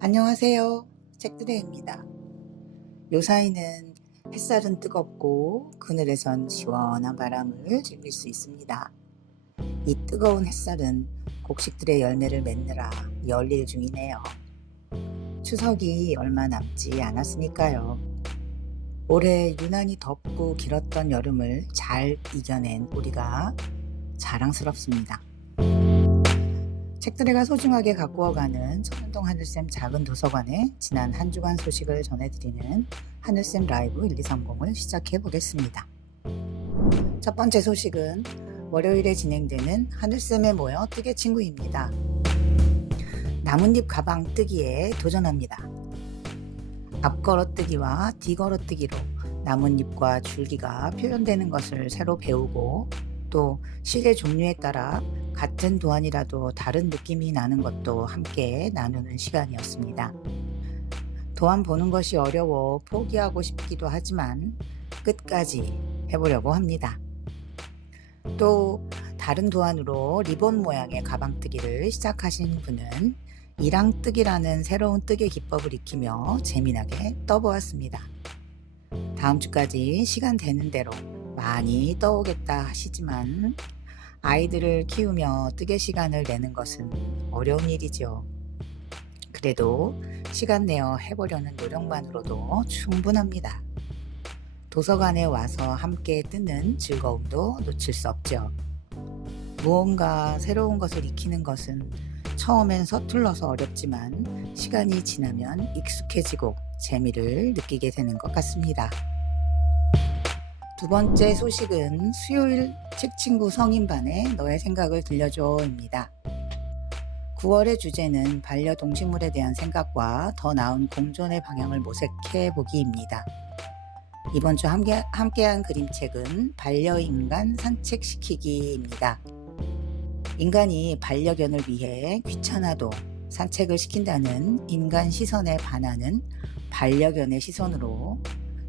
안녕하세요. 책드레입니다. 요사이는 햇살은 뜨겁고 그늘에선 시원한 바람을 즐길 수 있습니다. 이 뜨거운 햇살은 곡식들의 열매를 맺느라 열일 중이네요. 추석이 얼마 남지 않았으니까요. 올해 유난히 덥고 길었던 여름을 잘 이겨낸 우리가 자랑스럽습니다. 책들이가 소중하게 가꾸어가는 천운동 하늘쌤 작은 도서관의 지난 한 주간 소식을 전해드리는 하늘쌤 라이브 1230을 시작해 보겠습니다. 첫 번째 소식은 월요일에 진행되는 하늘쌤의 모여 뜨개 친구입니다. 나뭇잎 가방 뜨기에 도전합니다. 앞걸어 뜨기와 뒤걸어 뜨기로 나뭇잎과 줄기가 표현되는 것을 새로 배우고 또 실의 종류에 따라 같은 도안이라도 다른 느낌이 나는 것도 함께 나누는 시간이었습니다. 도안 보는 것이 어려워 포기하고 싶기도 하지만 끝까지 해보려고 합니다. 또 다른 도안으로 리본 모양의 가방뜨기를 시작하신 분은 이랑뜨기라는 새로운 뜨개 기법을 익히며 재미나게 떠보았습니다. 다음 주까지 시간 되는 대로 많이 떠오겠다 하시지만 아이들을 키우며 뜨개 시간을 내는 것은 어려운 일이죠. 그래도 시간 내어 해보려는 노력만으로도 충분합니다. 도서관에 와서 함께 뜨는 즐거움도 놓칠 수 없죠. 무언가 새로운 것을 익히는 것은 처음엔 서툴러서 어렵지만 시간이 지나면 익숙해지고 재미를 느끼게 되는 것 같습니다. 두 번째 소식은 수요일 책친구 성인반의 너의 생각을 들려줘입니다. 9월의 주제는 반려동식물에 대한 생각과 더 나은 공존의 방향을 모색해 보기입니다. 이번 주 함께한 그림책은 반려인간 산책시키기입니다. 인간이 반려견을 위해 귀찮아도 산책을 시킨다는 인간 시선에 반하는 반려견의 시선으로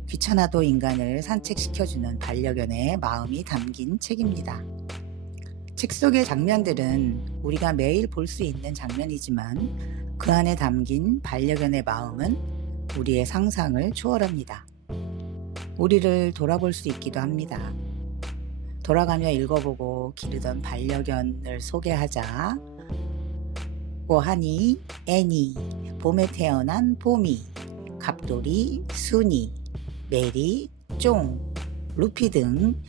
귀찮아도 인간을 산책시켜주는 반려견의 마음이 담긴 책입니다. 책 속의 장면들은 우리가 매일 볼 수 있는 장면이지만 그 안에 담긴 반려견의 마음은 우리의 상상을 초월합니다. 우리를 돌아볼 수 있기도 합니다. 돌아가며 읽어보고 기르던 반려견을 소개하자 하니, 애니, 봄에 태어난 봄이, 갑돌이, 순이, 메리, 쫑, 루피 등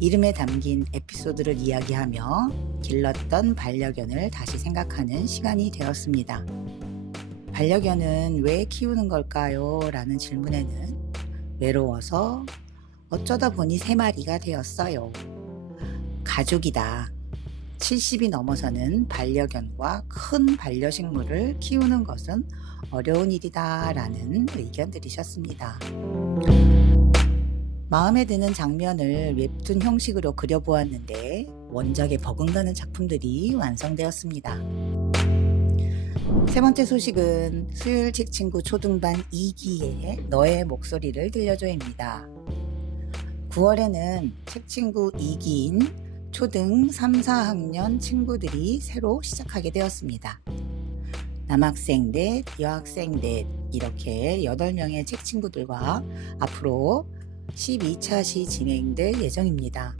이름에 담긴 에피소드를 이야기하며 길렀던 반려견을 다시 생각하는 시간이 되었습니다. 반려견은 왜 키우는 걸까요? 라는 질문에는 외로워서 어쩌다 보니 3마리가 되었어요. 가족이다. 70이 넘어서는 반려견과 큰 반려식물을 키우는 것은 어려운 일이다 라는 의견들이셨습니다. 마음에 드는 장면을 웹툰 형식으로 그려보았는데 원작에 버금가는 작품들이 완성되었습니다. 세 번째 소식은 수요일 책친구 초등반 2기의 너의 목소리를 들려줘입니다. 9월에는 책친구 2기인 초등 3, 4학년 친구들이 새로 시작하게 되었습니다. 남학생 넷, 여학생 넷 이렇게 8명의 책 친구들과 앞으로 12차시 진행될 예정입니다.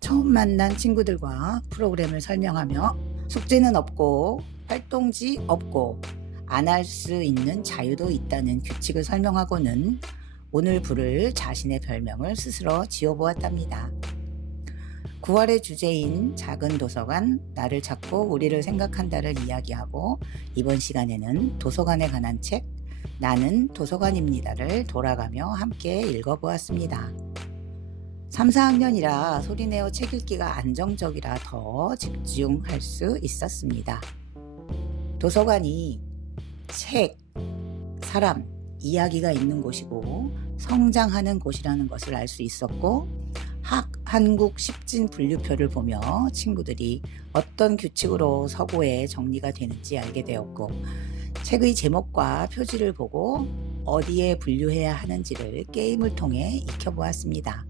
처음 만난 친구들과 프로그램을 설명하며 숙제는 없고 활동지 없고 안 할 수 있는 자유도 있다는 규칙을 설명하고는 오늘 부를 자신의 별명을 스스로 지어보았답니다. 9월의 주제인 작은 도서관, 나를 찾고 우리를 생각한다를 이야기하고 이번 시간에는 도서관에 관한 책, 나는 도서관입니다를 돌아가며 함께 읽어보았습니다. 3, 4학년이라 소리내어 책 읽기가 안정적이라 더 집중할 수 있었습니다. 도서관이 책, 사람, 이야기가 있는 곳이고 성장하는 곳이라는 것을 알 수 있었고 한국 10진 분류표를 보며 친구들이 어떤 규칙으로 서고에 정리가 되는지 알게 되었고 책의 제목과 표지를 보고 어디에 분류해야 하는지를 게임을 통해 익혀보았습니다.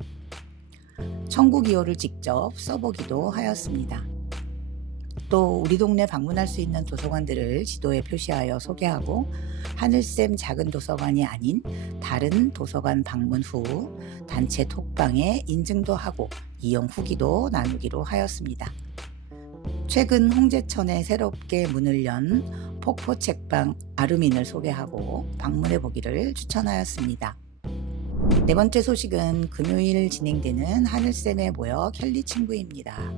청구기호를 직접 써보기도 하였습니다. 또 우리 동네 방문할 수 있는 도서관들을 지도에 표시하여 소개하고 하늘샘 작은 도서관이 아닌 다른 도서관 방문 후 단체 톡방에 인증도 하고 이용 후기도 나누기로 하였습니다. 최근 홍제천에 새롭게 문을 연 폭포책방 아루민을 소개하고 방문해 보기를 추천하였습니다. 네 번째 소식은 금요일 진행되는 하늘샘에 모여 켈리 친구입니다.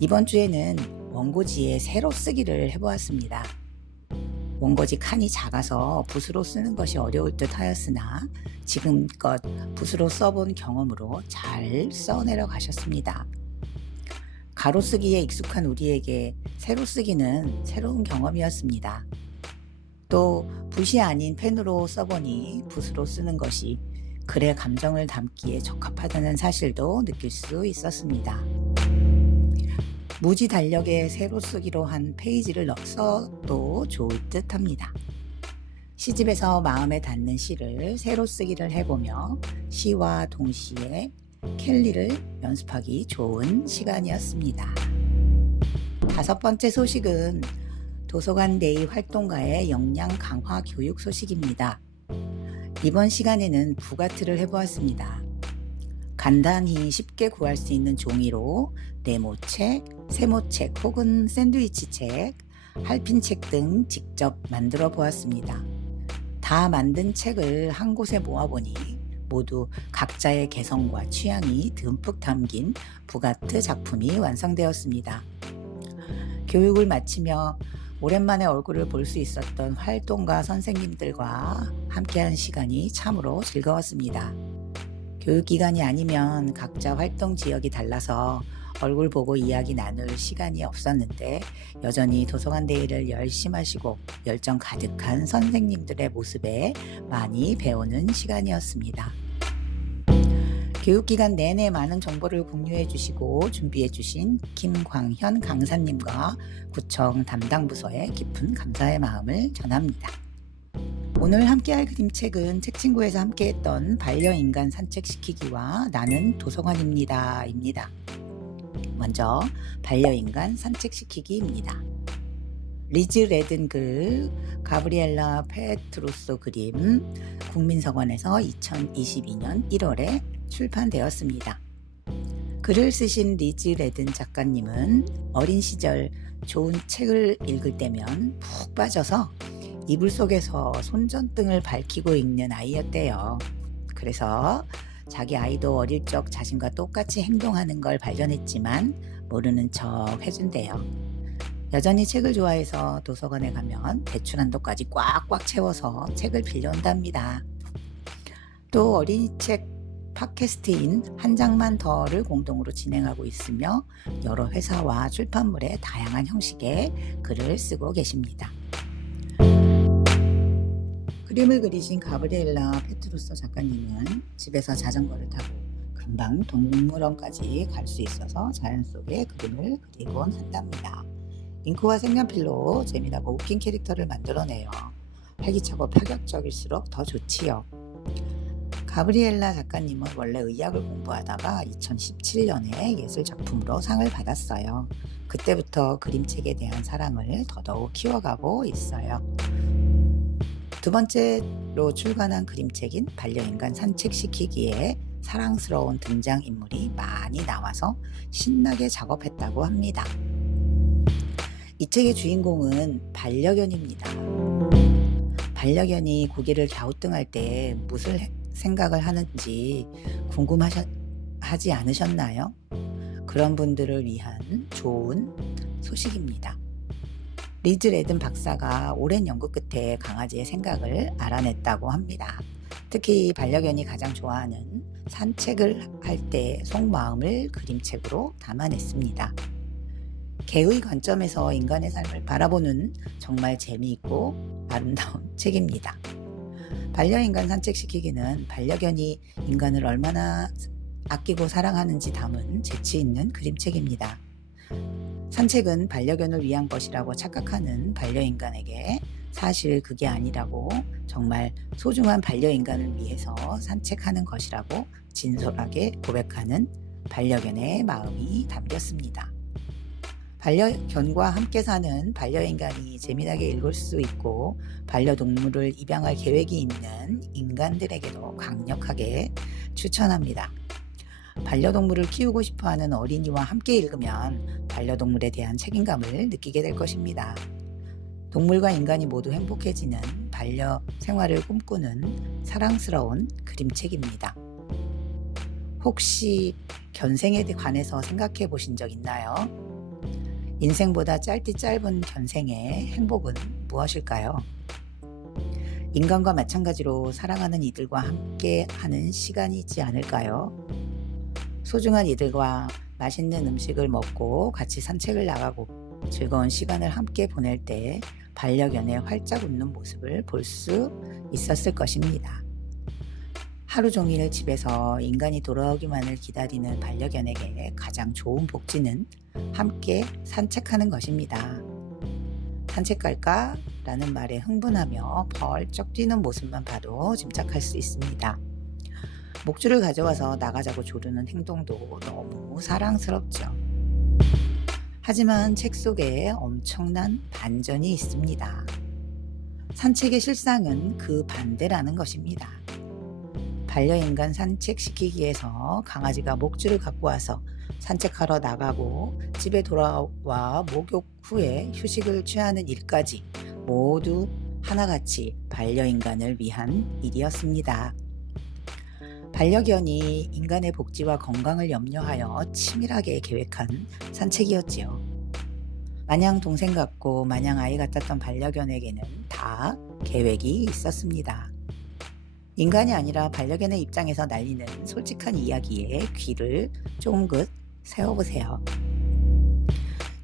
이번 주에는 원고지에 세로 쓰기를 해보았습니다. 원고지 칸이 작아서 붓으로 쓰는 것이 어려울 듯 하였으나 지금껏 붓으로 써본 경험으로 잘 써내려 가셨습니다. 가로 쓰기에 익숙한 우리에게 세로 쓰기는 새로운 경험이었습니다. 또 붓이 아닌 펜으로 써보니 붓으로 쓰는 것이 글의 감정을 담기에 적합하다는 사실도 느낄 수 있었습니다. 무지 달력에 세로 쓰기로 한 페이지를 써도 좋을 듯 합니다. 시집에서 마음에 닿는 시를 세로 쓰기를 해보며 시와 동시에 켈리를 연습하기 좋은 시간이었습니다. 다섯 번째 소식은 도서관 데이 활동가의 역량 강화 교육 소식입니다. 이번 시간에는 부가트를 해보았습니다. 간단히 쉽게 구할 수 있는 종이로 네모책, 세모책 혹은 샌드위치책, 할핀책 등 직접 만들어 보았습니다. 다 만든 책을 한 곳에 모아보니 모두 각자의 개성과 취향이 듬뿍 담긴 부가트 작품이 완성되었습니다. 교육을 마치며 오랜만에 얼굴을 볼 수 있었던 활동가 선생님들과 함께한 시간이 참으로 즐거웠습니다. 교육기간이 아니면 각자 활동 지역이 달라서 얼굴 보고 이야기 나눌 시간이 없었는데 여전히 도서관 데이를 열심히 하시고 열정 가득한 선생님들의 모습에 많이 배우는 시간이었습니다. 교육기간 내내 많은 정보를 공유해 주시고 준비해 주신 김광현 강사님과 구청 담당 부서에 깊은 감사의 마음을 전합니다. 오늘 함께할 그림책은 책친구에서 함께했던 반려인간 산책시키기와 나는 도서관입니다. 먼저 반려인간 산책시키기입니다. 리즈 레든 글, 가브리엘라 페트루소 그림, 국민서관에서 2022년 1월에 출판되었습니다. 글을 쓰신 리즈 레든 작가님은 어린 시절 좋은 책을 읽을 때면 푹 빠져서 이불 속에서 손전등을 밝히고 읽는 아이였대요. 그래서 자기 아이도 어릴 적 자신과 똑같이 행동하는 걸 발견했지만 모르는 척 해준대요. 여전히 책을 좋아해서 도서관에 가면 대출 한도까지 꽉꽉 채워서 책을 빌려온답니다. 또 어린이책 팟캐스트인 한 장만 더를 공동으로 진행하고 있으며 여러 회사와 출판물의 다양한 형식의 글을 쓰고 계십니다. 그림을 그리신 가브리엘라 페트루소 작가님은 집에서 자전거를 타고 금방 동물원까지 갈 수 있어서 자연 속에 그림을 그리곤 한답니다. 잉크와 색연필로 재미나고 웃긴 캐릭터를 만들어내요. 활기차고 파격적일수록 더 좋지요. 가브리엘라 작가님은 원래 의학을 공부하다가 2017년에 예술작품으로 상을 받았어요. 그때부터 그림책에 대한 사랑을 더더욱 키워가고 있어요. 두 번째로 출간한 그림책인 반려인간 산책시키기에 사랑스러운 등장인물이 많이 나와서 신나게 작업했다고 합니다. 이 책의 주인공은 반려견입니다. 반려견이 고개를 갸우뚱할 때 무슨 생각을 하는지 궁금하지 않으셨나요? 그런 분들을 위한 좋은 소식입니다. 리즈 레든 박사가 오랜 연구 끝에 강아지의 생각을 알아냈다고 합니다. 특히 반려견이 가장 좋아하는 산책을 할 때 속마음을 그림책으로 담아냈습니다. 개의 관점에서 인간의 삶을 바라보는 정말 재미있고 아름다운 책입니다. 반려인간 산책시키기는 반려견이 인간을 얼마나 아끼고 사랑하는지 담은 재치있는 그림책입니다. 산책은 반려견을 위한 것이라고 착각하는 반려인간에게 사실 그게 아니라고 정말 소중한 반려인간을 위해서 산책하는 것이라고 진솔하게 고백하는 반려견의 마음이 담겼습니다. 반려견과 함께 사는 반려인간이 재미나게 읽을 수 있고 반려동물을 입양할 계획이 있는 인간들에게도 강력하게 추천합니다. 반려동물을 키우고 싶어하는 어린이와 함께 읽으면 반려동물에 대한 책임감을 느끼게 될 것입니다. 동물과 인간이 모두 행복해지는 반려 생활을 꿈꾸는 사랑스러운 그림책입니다. 혹시 견생에 관해서 생각해 보신 적 있나요? 인생보다 짧디 짧은 견생의 행복은 무엇일까요? 인간과 마찬가지로 사랑하는 이들과 함께 하는 시간이 있지 않을까요? 소중한 이들과 맛있는 음식을 먹고 같이 산책을 나가고 즐거운 시간을 함께 보낼 때 반려견의 활짝 웃는 모습을 볼 수 있었을 것입니다. 하루 종일 집에서 인간이 돌아오기만을 기다리는 반려견에게 가장 좋은 복지는 함께 산책하는 것입니다. 산책 갈까? 라는 말에 흥분하며 벌쩍 뛰는 모습만 봐도 짐작할 수 있습니다. 목줄을 가져와서 나가자고 조르는 행동도 너무 사랑스럽죠. 하지만 책 속에 엄청난 반전이 있습니다. 산책의 실상은 그 반대라는 것입니다. 반려인간 산책시키기 위해서 강아지가 목줄을 갖고 와서 산책하러 나가고 집에 돌아와 목욕 후에 휴식을 취하는 일까지 모두 하나같이 반려인간을 위한 일이었습니다. 반려견이 인간의 복지와 건강을 염려하여 치밀하게 계획한 산책이었지요. 마냥 동생 같고 마냥 아이 같았던 반려견에게는 다 계획이 있었습니다. 인간이 아니라 반려견의 입장에서 날리는 솔직한 이야기에 귀를 쫑긋 세워보세요.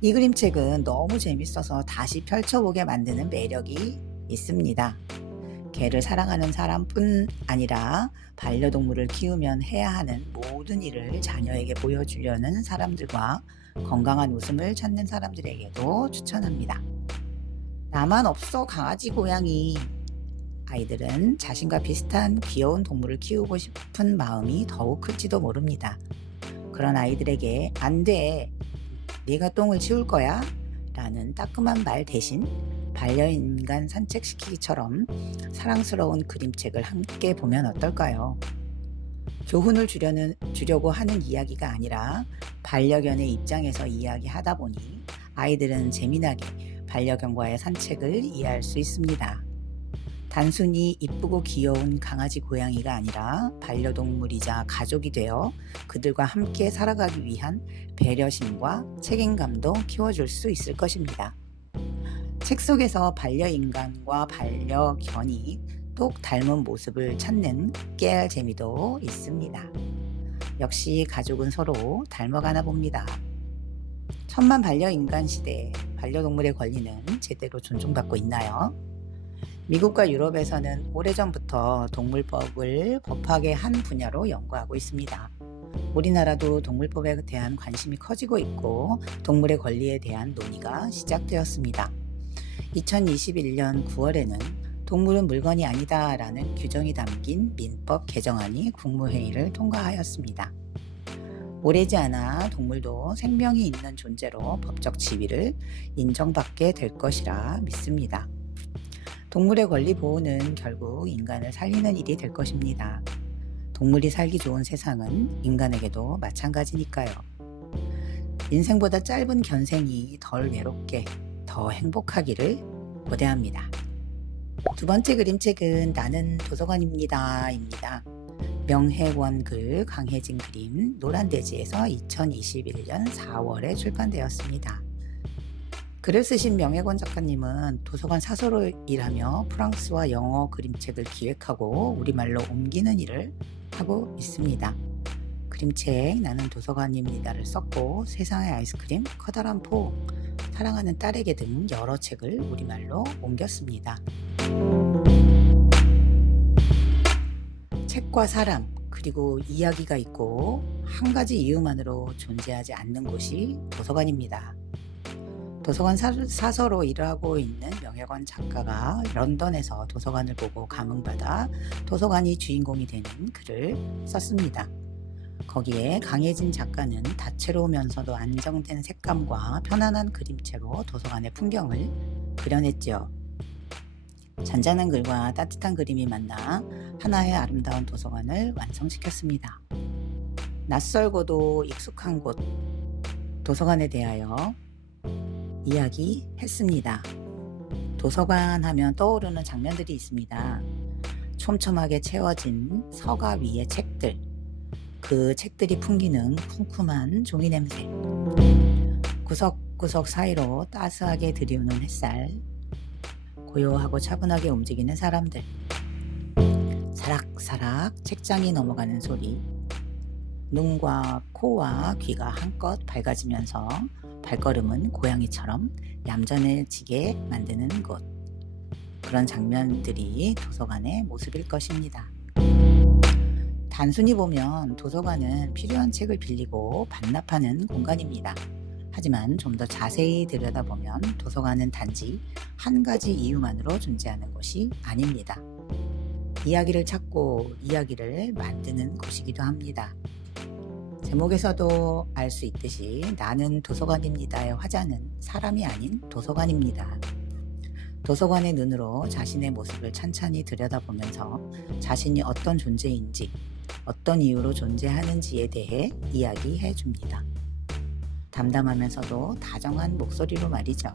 이 그림책은 너무 재밌어서 다시 펼쳐보게 만드는 매력이 있습니다. 개를 사랑하는 사람뿐 아니라 반려동물을 키우면 해야 하는 모든 일을 자녀에게 보여주려는 사람들과 건강한 웃음을 찾는 사람들에게도 추천합니다. 나만 없어 강아지 고양이. 아이들은 자신과 비슷한 귀여운 동물을 키우고 싶은 마음이 더욱 클지도 모릅니다. 그런 아이들에게 안 돼, 네가 똥을 치울 거야? 라는 따끔한 말 대신 반려인간 산책시키기처럼 사랑스러운 그림책을 함께 보면 어떨까요? 교훈을 주려고 하는 이야기가 아니라 반려견의 입장에서 이야기하다 보니 아이들은 재미나게 반려견과의 산책을 이해할 수 있습니다. 단순히 이쁘고 귀여운 강아지 고양이가 아니라 반려동물이자 가족이 되어 그들과 함께 살아가기 위한 배려심과 책임감도 키워줄 수 있을 것입니다. 책 속에서 반려인간과 반려견이 똑 닮은 모습을 찾는 깨알 재미도 있습니다. 역시 가족은 서로 닮아가나 봅니다. 천만 반려인간 시대에 반려동물의 권리는 제대로 존중받고 있나요? 미국과 유럽에서는 오래전부터 동물법을 법학의 한 분야로 연구하고 있습니다. 우리나라도 동물법에 대한 관심이 커지고 있고 동물의 권리에 대한 논의가 시작되었습니다. 2021년 9월에는 동물은 물건이 아니다 라는 규정이 담긴 민법 개정안이 국무회의를 통과하였습니다. 오래지 않아 동물도 생명이 있는 존재로 법적 지위를 인정받게 될 것이라 믿습니다. 동물의 권리 보호는 결국 인간을 살리는 일이 될 것입니다. 동물이 살기 좋은 세상은 인간에게도 마찬가지니까요. 인생보다 짧은 견생이 덜 외롭게 더 행복하기를 고대합니다. 두 번째 그림책은 나는 도서관입니다. 명혜원 글, 강혜진 그림, 노란돼지에서 2021년 4월에 출판되었습니다. 글을 쓰신 명혜권 작가님은 도서관 사서로 일하며 프랑스와 영어 그림책을 기획하고 우리말로 옮기는 일을 하고 있습니다. 그림책 나는 도서관입니다를 썼고 세상의 아이스크림, 커다란 포, 사랑하는 딸에게 등 여러 책을 우리말로 옮겼습니다. 책과 사람 그리고 이야기가 있고 한 가지 이유만으로 존재하지 않는 곳이 도서관입니다. 도서관 사서로 일을 하고 있는 명혜권 작가가 런던에서 도서관을 보고 감흥받아 도서관이 주인공이 되는 글을 썼습니다. 거기에 강혜진 작가는 다채로우면서도 안정된 색감과 편안한 그림체로 도서관의 풍경을 그려냈지요. 잔잔한 글과 따뜻한 그림이 만나 하나의 아름다운 도서관을 완성시켰습니다. 낯설고도 익숙한 곳, 도서관에 대하여 이야기했습니다. 도서관 하면 떠오르는 장면들이 있습니다. 촘촘하게 채워진 서가 위의 책들, 그 책들이 풍기는 쿰쿰한 종이 냄새, 구석구석 사이로 따스하게 들이우는 햇살, 고요하고 차분하게 움직이는 사람들, 사락사락 책장이 넘어가는 소리, 눈과 코와 귀가 한껏 밝아지면서 발걸음은 고양이처럼 얌전해지게 만드는 곳. 그런 장면들이 도서관의 모습일 것입니다. 단순히 보면 도서관은 필요한 책을 빌리고 반납하는 공간입니다. 하지만 좀 더 자세히 들여다보면 도서관은 단지 한 가지 이유만으로 존재하는 곳이 아닙니다. 이야기를 찾고 이야기를 만드는 곳이기도 합니다. 제목에서도 알 수 있듯이 나는 도서관입니다의 화자는 사람이 아닌 도서관입니다. 도서관의 눈으로 자신의 모습을 찬찬히 들여다보면서 자신이 어떤 존재인지, 어떤 이유로 존재하는지에 대해 이야기해 줍니다. 담담하면서도 다정한 목소리로 말이죠.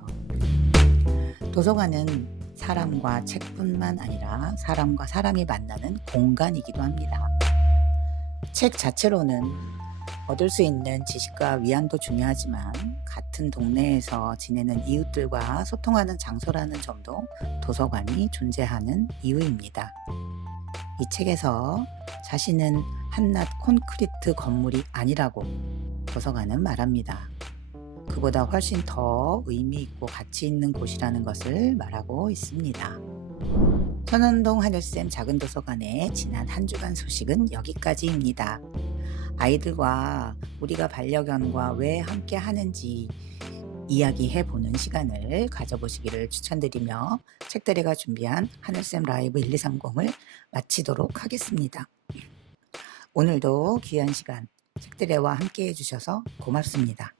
도서관은 사람과 책뿐만 아니라 사람과 사람이 만나는 공간이기도 합니다. 책 자체로는 얻을 수 있는 지식과 위안도 중요하지만 같은 동네에서 지내는 이웃들과 소통하는 장소라는 점도 도서관이 존재하는 이유입니다. 이 책에서 자신은 한낱 콘크리트 건물이 아니라고 도서관은 말합니다. 그보다 훨씬 더 의미 있고 가치 있는 곳이라는 것을 말하고 있습니다. 천연동 하늘쌤 작은 도서관의 지난 한 주간 소식은 여기까지입니다. 아이들과 우리가 반려견과 왜 함께 하는지 이야기해보는 시간을 가져보시기를 추천드리며 책들이가 준비한 하늘쌤 라이브 1230을 마치도록 하겠습니다. 오늘도 귀한 시간 책들이와 함께 해주셔서 고맙습니다.